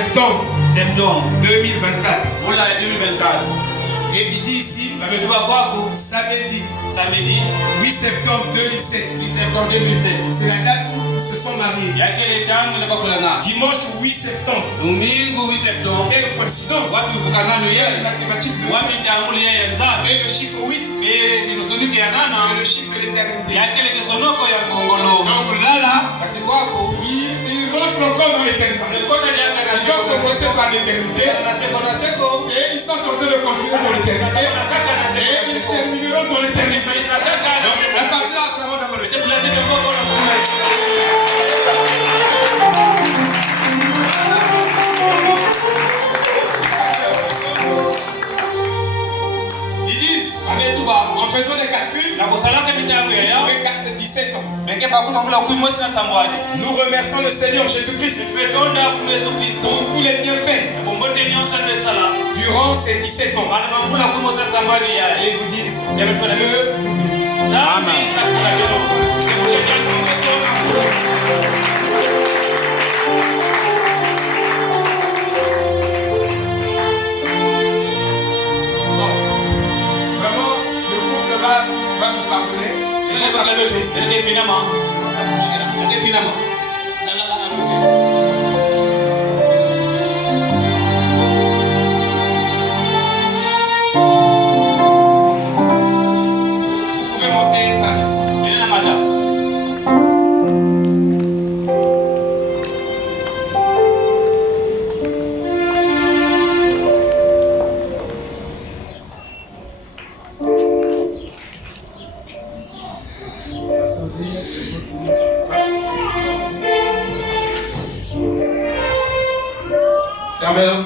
septembre 2024. Et il dit ici, samedi 8 septembre 2007. C'est la date où ils se sont mariés. Dimanche 8 septembre. Quelle coïncidence. La mathématique de Dieu. Et le chiffre 8. C'est le chiffre de l'éternité. Donc là, il rentre encore dans l'éternité. Ils ont commencé par l'éternité. Et ils sont en train de continuer dans l'éternité. Et ils termineront dans l'éternité. Donc, à partir de là, acclamons d'abord le Seigneur. Ils disent, en faisant des calculs, il aurait 17 ans. Nous remercions le Seigneur Jésus-Christ pour tous les bienfaits durant ces 17 ans. Et ils vous disent, Dieu nous bénisse. Amen. Vraiment, le couple va nous pardonner. Vous pouvez monter par ici.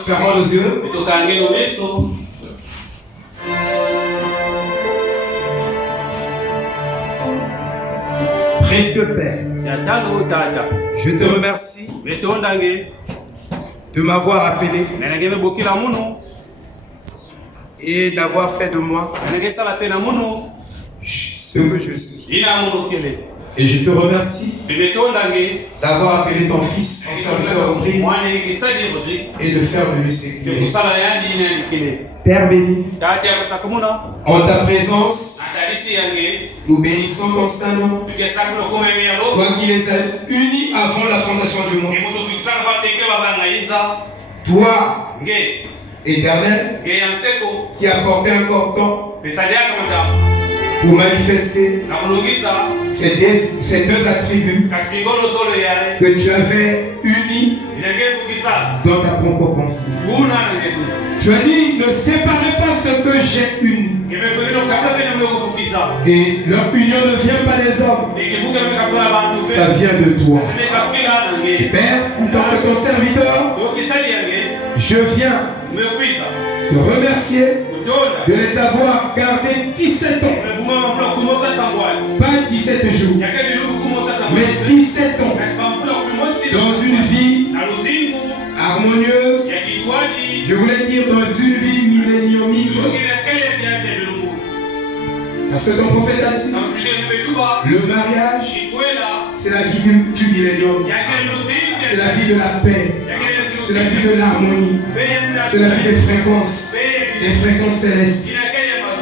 Fermons les yeux. Précieux Père, je te remercie de m'avoir appelé et d'avoir fait de moi ce que je suis. Et je te remercie d'avoir appelé ton fils en serviteur Rodrigue et de faire de lui sécurité. Père béni, en ta présence, nous bénissons constamment, toi qui les as unis avant la fondation du monde. Toi, éternel, qui as porté un cordon pour manifester ces deux attributs que tu avais unis dans ta propre pensée. Tu as dit, ne séparez pas ce que j'ai uni. Et leur union ne vient pas des hommes. Ça vient de toi. Et Père, en tant que ton serviteur, je viens te remercier de les avoir gardés 17 ans. Pas 17 jours, mais 17 ans. Dans une vie harmonieuse, je voulais dire dans une vie milléniumique. Parce que ton prophète a dit, le mariage, c'est la vie du millénium. C'est la vie de la paix. C'est la vie de l'harmonie. C'est la vie des fréquences célestes.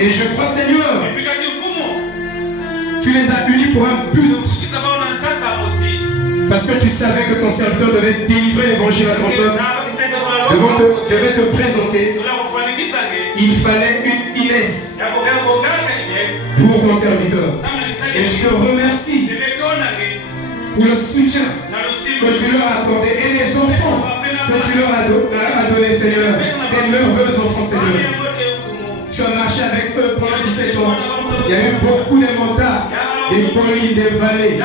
Et je crois, Seigneur, tu les as unis pour un but. Parce que tu savais que ton serviteur devait délivrer l'évangile à ton peuple, devait te présenter. Il fallait une Inès pour ton serviteur. Et je te remercie pour le soutien que tu leur as accordé et les enfants que tu leur as donné, Seigneur, des merveilleux enfants, Seigneur. Tu as marché avec eux pendant 17 ans. Il y a eu beaucoup de montagnes, des collines, des vallées,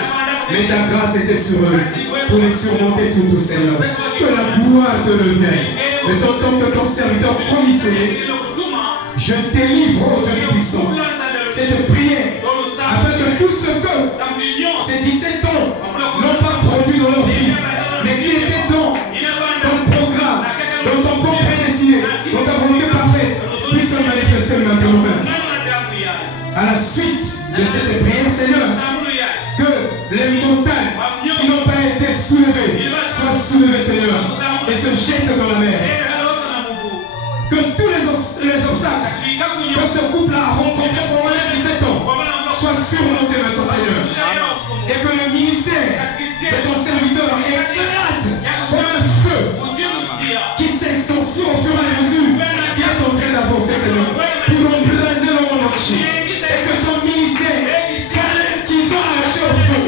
mais ta grâce était sur eux pour les surmonter tout, Seigneur. Que la gloire te revienne. Mais tant que ton serviteur commissionné, je délivre au Dieu puissant cette prière afin que tout ce que ces 17 ans n'ont pas produit dans leur vie, mais qui était dans ton programme, dans ton plan prédestiné, dans ta volonté parfaite, puisse se manifester maintenant. À la suite de cette prière, Seigneur, que les montagnes qui n'ont pas été soulevées soient soulevées, Seigneur, et se jettent dans la mer. Que tous les obstacles que ce couple a rencontrés pendant les 17 ans soient surmontés maintenant, Seigneur. Et que le ministère de ton serviteur éclate comme un feu qui s'extensit au fur et à mesure qui est en train d'avancer, Seigneur, pour embraser le monde entier. Et que son ministère qui va arracher au feu,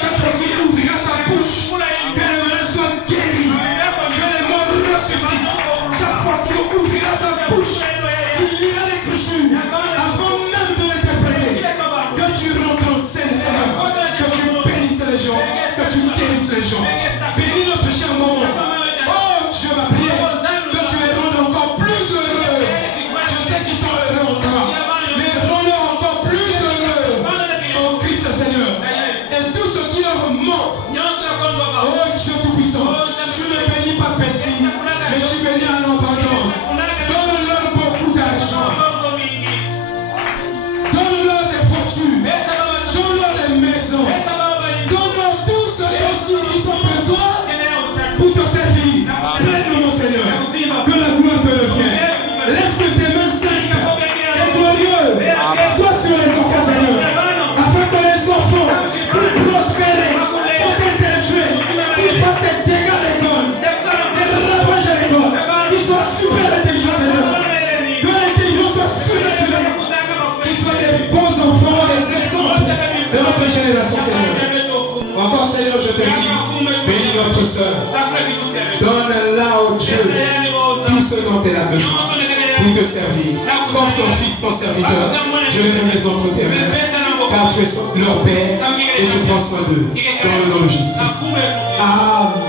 chaque fois qu'il ouvrira sa bouche, que les malades soient guéris, que les morts ressuscitent. Chaque fois qu'il ouvrira sa bouche, il lira l'écriture avant même de l'interpréter. Que tu rentres en scène, Seigneur, que tu bénisses les gens, que tu guérisses les gens. Bénis notre cher moment. Oh Dieu, ma prière, que tu les rendes encore plus heureux. Je sais qu'ils sont heureux en toi, mais rends-les encore plus heureux en Christ, Seigneur. Et tout ce qui leur manque, oh Dieu Tout-Puissant, tu ne bénis pas petit, mais tu bénis en abondance. Donne-leur beaucoup d'argent, donne-leur des fortunes, donne-leur des maisons, donne-leur tout ce dont ils ont besoin pour te servir. Pleinement, Seigneur, que la gloire te revienne. Laisse que tes mains saintes et glorieuses soient sur les enfants, Seigneur, afin que les enfants puissent prospérer, protéger, qu'ils fassent des dégâts à l'école, des ravages à l'école, qu'ils soient super intelligents, Seigneur, que l'intelligence soit surnaturelle, qu'ils soient des bons enfants, des exemples de notre génération, Seigneur. Encore, Seigneur, je te dis, bénis notre soeur. Donne-la au Dieu tout ce dont elle a besoin pour te servir. Comme ton fils, ton serviteur, je les remets entre tes mains, car tu es leur Père et tu prends soin d'eux. Dans le nom de Jésus-Christ. Amen.